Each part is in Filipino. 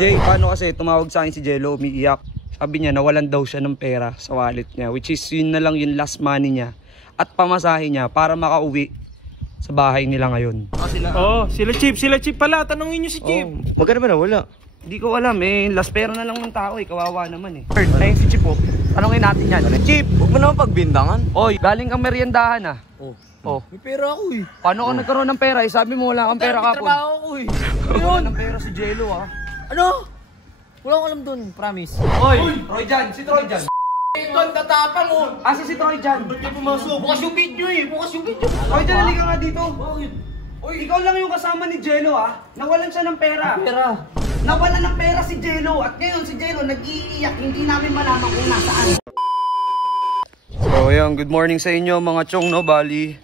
Jay, paano kasi tumawag sa akin si Jello, umiiyak. Sabi niya nawalan daw siya ng pera sa wallet niya, which is yun na lang yung last money niya at pamasahe niya para makauwi sa bahay nila ngayon. Sila Chip pala. Tanungin niyo si Chip. Magkano ba na wala? Hindi ko alam eh, last pera na lang ng tao eh, kawawa naman eh. Ayun si Chip oh. Tanungin natin yan. Chip, huwag mo naman pagbintangan. Oy, galing kang meriendahan ah. May pera ako eh. Paano ka nagkaroon ng pera? Eh, sabi mo wala kang pera kapon. Trabaho ako eh. Wala ng pera si Jello ah. Ano? Wala akong alam dun, promise. Oy, Troy dyan, si Troy dyan. Ito, tatapang mo. Asa si Troy dyan? Ba't kayo pumasok? Bukas yung video eh. Troy dyan, halika nga dito. Bakit? Oy, ikaw lang yung kasama ni Jello ah. Nawalan siya ng pera. Nawalan ng pera si Jello. At ngayon si Jello nag-iiyak. Hindi namin malaman kung nasaan. So ayan, good morning sa inyo mga chong no, bali.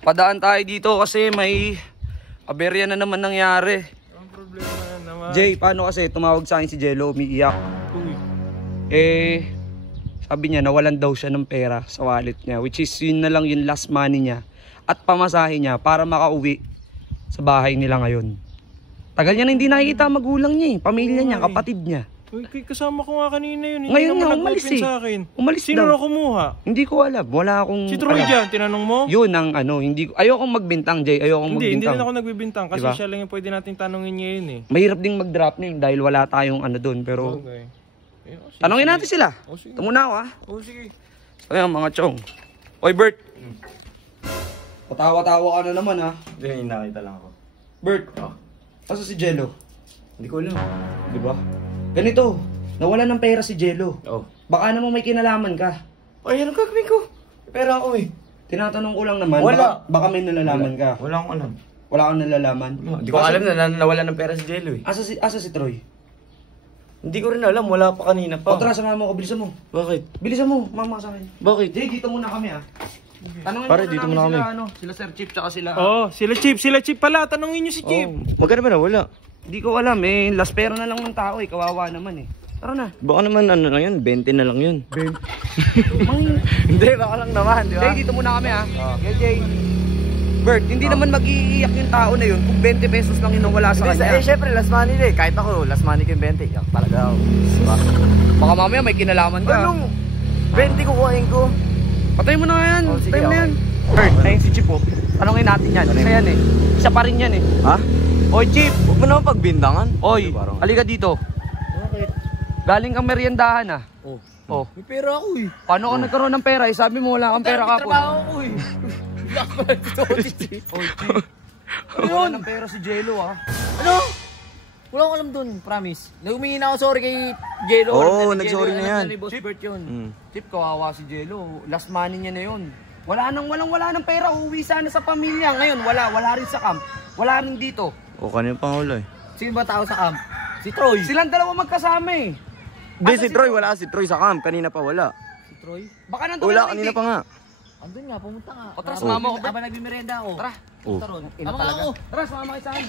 Padaan tayo dito kasi may aberya na naman nangyari. Ang problema naman. Jay, paano kasi tumawag sa akin si Jello, umiiyak. Sabi niya nawalan daw siya ng pera sa wallet niya, which is yun na lang yung last money niya at pamasahe niya para makauwi sa bahay nila ngayon. Tagal niya na hindi nakikita magulang niya eh, pamilya niya, kapatid niya. Uy, kasama ko nga kanina yun. Ngayon nga, naman umalis nag-open eh. sa akin. Umalis Sino daw. na kumuha? Hindi ko alam, wala akong Si Troy alam. dyan, tinanong mo? Yun ang ano, ayokong magbintang, Jay, ayokong Hindi magbintang. rin ako nagbibintang kasi Diba? siya lang yung pwede natin tanungin ngayon eh. Mahirap ding mag-drop name dahil wala tayong ano doon, pero Okay. tanongin natin sila. Sige. Ito muna ako ha. Sige. So ayan mga chong. Oy Bert. Patawa-tawa ka na naman ha. Hindi, nakita lang ako. Bert, asa si Jello? Hindi ko alam. Di ba? Ganito, nawala ng pera si Jello. Baka naman may kinalaman ka. Ay, anong gagawin ko? May pera ako eh. Tinatanong ko lang naman, Wala. baka may nalalaman ka. Wala akong alam. Wala kang nalalaman. Hindi ko alam na nawala ng pera si Jello eh. Asa si Troy? Hindi ko rin alam, wala pa kanina pa. O tara, samahan mo ako, bilisan mo. Bakit? Bilisan mo, mama sa akin. Bakit? Jay, dito muna kami ha. Tanungin Pare, muna dito namin muna sila, kami. ano, sila Sir Chip tsaka sila. Sila Chip pala. Tanungin niyo si Chip. Magkano ba na wala? Hindi ko alam eh, last pera na lang ng tao eh, kawawa naman eh. Tara na. Baka naman ano lang yun, 20 na lang yun. 20? Hindi, baka lang naman, di ba? Jay, dito muna kami ha. Okay, Jay. Bert, hindi naman mag-iiyak yung tao na yun kung 20 pesos lang yun wala sa Hindi, kanya. syempre, last money din. Kahit ako, last money ko yung 20. Yak talaga ako. Diba? Baka mamaya may kinalaman ka. Anong 20 kukuhain ko? Patay mo na yan. Sige, Patay mo na okay. yan. Bert, ayun si Chip oh. Tanungin natin yan. Isa yan eh. Isa pa rin yan eh. Ha? Oy Chip. Huwag mo naman pagbintangan. Oy, Parang- halika dito. Bakit? Galing kang meriendahan ah. Oh. May pera ako eh. Paano ka nagkaroon ng pera? Eh, sabi mo wala kang pera kapon. Trabaho ako eh. Oy Chip. Wala ng pera si Jello ah. Ano? Wala akong alam dun, promise. Humingi na ako sorry kay Jello. Oo, nag-sorry na yan. Alam ni Boss Bert yun. Chip, kawawa si Jello. Last money niya na yun. Wala nang pera. Uuwi sana sa pamilya. Ngayon, wala rin sa camp. Wala rin dito. O, kanina pang hula eh. Sino ba tao sa camp? Si Troy. Silang dalawa magkasama eh. Hindi, si Troy, wala si Troy sa camp. Kanina pa wala. Si Troy? Baka nandun Wala, na kanina pa nga. Andun nga, pumunta nga. O, tara, sumama ako, Bert. Habang nagbimerenda ako. Tara. Oh. Ina talaga. Tara, sumama kayo sa akin.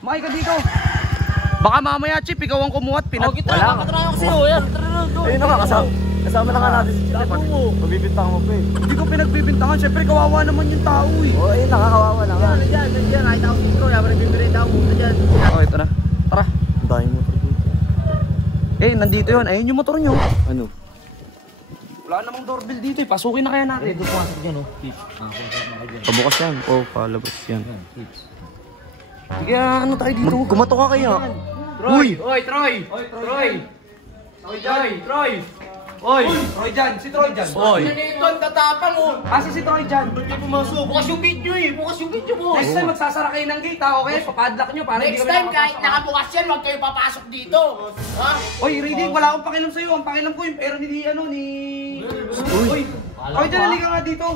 Makay ka dito. Baka mamaya, Chip, ikaw ang kumuha at Oh, kita na, makatrayo ko sa'yo. Yan, tara na. Ayun na nga, kasama na nga natin si Chip. Mabibintang mo pa eh. Hindi ko pinagbibintangan. Siyempre, kawawa naman yung tao eh. O, ayun, nakakawawa na nga. Nandiyan. Nakita ko si Troy. Habang nagbimerenda ako. Nandiyan. Okay, ito na. Tara. Ang dahil mo pa dito. Eh, nandito yun. Ayun yung motor nyo. Ano? Wala namang doorbell dito eh. Pasukin na kaya natin. Ito pumasok dyan, oh. Pabukas yan. O, palabas yan. Sige, ano tayo dito? Kumato ka kaya. Uy! Oy, Troy! Oy, Troy! Troy dyan! Troy! Oy! Troy dyan! Si Troy dyan! Oy! Ito, tatapang mo. Asa si Troy dyan? Ba't kayo pumasok? Bukas yung video eh. Bukas yung video mo. Next time magsasara kayo ng gate ha, okay? Papadlock nyo para hindi Next kami time, kahit nakapasok. nakabukas yan, huwag kayo papasok dito. Ha? Oy, Reedy, wala akong pakialam sa'yo. Ang pakialam ko yung pera ni... Uy! Troy dyan, halika nga dito.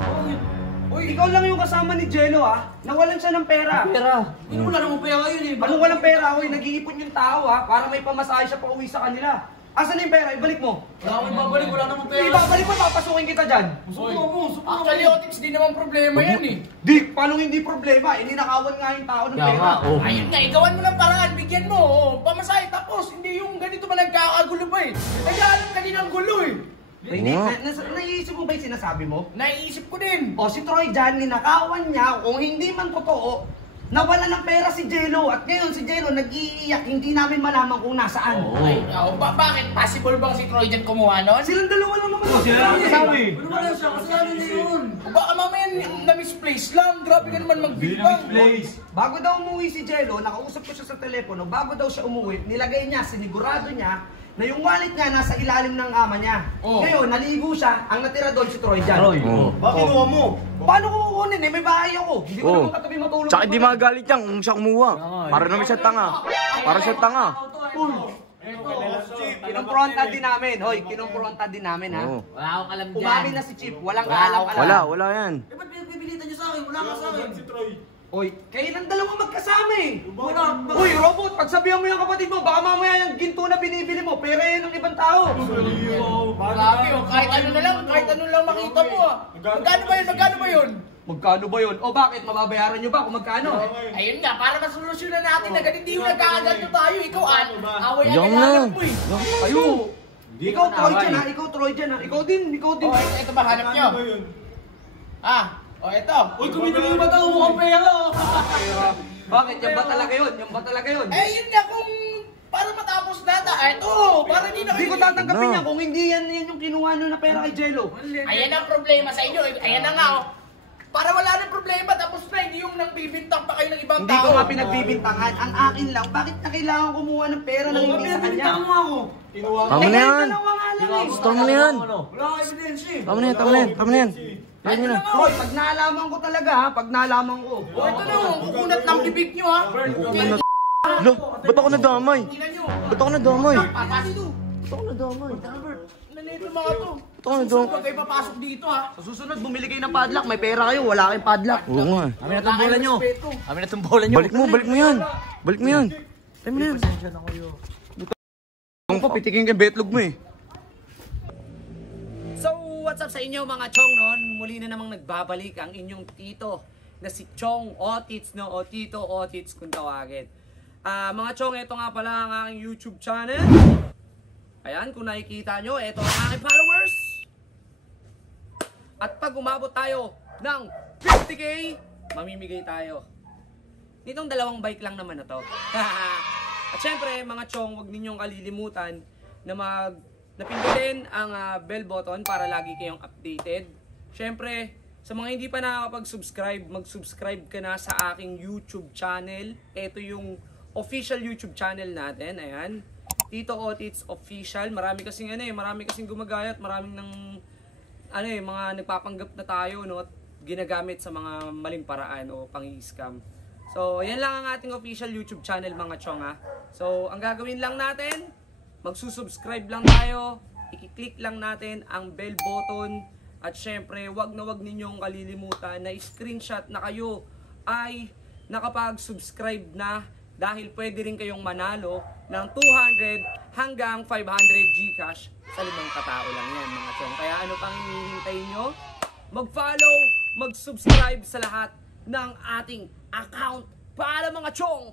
Uy, ikaw lang yung kasama ni Jello ha. Nawalan siya ng pera. Pera. Hindi wala namang pera ngayon eh. Anong walang pera? Uy, nag-iipon yung tao ha, para may pamasahe siya pa uwi sa kanila. Asan na yung pera? Ibalik mo. Wala akong ibabalik, wala namang pera. Ibabalik mo, papasukin kita dyan. Actually, Otix, di naman problema yan eh. Di, paano hindi problema? Ininakawan nga yung tao ng pera. Ayun nga, gawan mo ng paraan, bigyan mo. Pamasahe, tapos hindi yung ganito ba nagkakagulo ba eh. Nag-aalam kanina ang gulo eh. Hindi, naiisip mo ba yung sinasabi mo? Naiisip ko din. O si Troy dyan, ninakawan niya, kung hindi man totoo, Nawala ng pera si Jello at ngayon si Jello nag-iiyak, hindi namin malaman kung nasaan. Ay, bakit? Possible bang si Troy dyan kumuha nun? Silang dalawa lang naman. Sila lang sabi. Wala siya, kasalanan niya yun. Baka mamaya na-misplace lang. Grabe ka naman mag-bigpang. Bago daw umuwi si Jello, nakausap ko siya sa telepono, bago daw siya umuwi, nilagay niya, sinigurado niya na yung wallet niya nasa ilalim ng ama niya. Oh. Ngayon, naligo siya, ang natira doon si Troy dyan. Bakit kinuha mo? Paano ko kukunin eh? May bahay ako. Hindi ko naman katabi matulog. Tsaka di magagalit yan kung siya kumuha. Para naman siya tanga. Para siya tanga. Kinumpronta din namin. Hoy, kinumpronta din namin ha. Oo. Wala akong alam dyan. Umamin na si Chip, walang kaalam-alam. Wala yan. Eh, ba't pinibilitan niyo sa akin? Wala ka sa akin. Hoy, kayo ng dalawa magkasama eh. Hoy, Robot, pagsabihan mo yung kapatid mo, baka mamaya yung ginto na binibili mo, pera yan ng ibang tao. Grabe, kahit ano lang makita mo ah. Magkano ba yun? Magkano ba yun? O bakit? Mababayaran nyo ba kung magkano? Ayun nga, para masolusyonan natin na ganun, hindi yung nagkakaganto tayo. Ikaw, away Yan na. agad mo eh. Kayo! Ikaw Troy dyan ha, ikaw Troy dyan ha. Ikaw din. Oh, ito ba hanap nyo? Ito. Uy, kumibili yung mata, mukhang pera. Bakit? Yan ba talaga yun? Yan ba talaga yun? Yun nga kung para matapos na ito, para hindi na Hindi ko tatanggapin yan kung hindi yan yung kinuha nyo na pera kay Jello. Ayan ang problema sa inyo. Ayan na nga oh. Para wala nang problema, tapos na, hindi yung nang bibintang pa kayo ng ibang Hindi ko tao. nga pinagbibintangan. Ang akin lang, bakit na kailangan kumuha ng pera ng hindi sa kanya? mo ako. Tama na yan. Dalawa nga lang eh. Tama na yan. Wala akong evidence eh. Tama na yan. Tama na yan. Tama na yan. Ay, Hoy, pag naalaman ko talaga ha, pag naalaman ko. Ito na, kukunat ng bibig nyo ha. Lo, ba't ako nadamay? Tingnan nyo. Ba't ako nadamay? Papasok dito. Ba't ako nadamay? Nanito mga to. Ba't ako nadamay? Huwag kayo papasok dito ha. Sa susunod, bumili kayo ng padlock. May pera kayo, wala kayong padlock. Oo nga. Amin na itong bola nyo. Amin na itong bola nyo. Balik mo yan. Balik mo yan. Tayo mo na yan. Kung pa, pitikin ka yung betlog mo eh. So, what's up sa inyo mga chong noon? Muli na namang nagbabalik ang inyong tito na si Chong Otits, no? O Tito Otits kung tawagin. Mga chong, ito nga pala ang aking YouTube channel. Ayan, kung nakikita nyo, ito ang aking followers. At pag umabot tayo ng 50k, mamimigay tayo. Nitong dalawang bike lang naman na to. At syempre, mga chong, huwag ninyong kalilimutan na napindutin ang bell button para lagi kayong updated. Syempre, sa mga hindi pa nakakapag-subscribe, mag-subscribe ka na sa aking YouTube channel. Ito yung official YouTube channel natin. Ayan. Tito Otits Official. Marami kasing gumagayat, maraming mga nagpapanggap na tayo, no, at ginagamit sa mga maling paraan o pang-scam. So, yan lang ang ating official YouTube channel mga chong ha. So, ang gagawin lang natin, magsusubscribe lang tayo, i-click lang natin ang bell button, at syempre, wag ninyong kalilimutan na screenshot na kayo ay nakapag-subscribe na, dahil pwede rin kayong manalo ng 200 hanggang 500 GCash sa 5 katao lang yan mga chong. Kaya ano pang hinihintay nyo? Mag-follow, mag-subscribe sa lahat ng ating account para mga chong!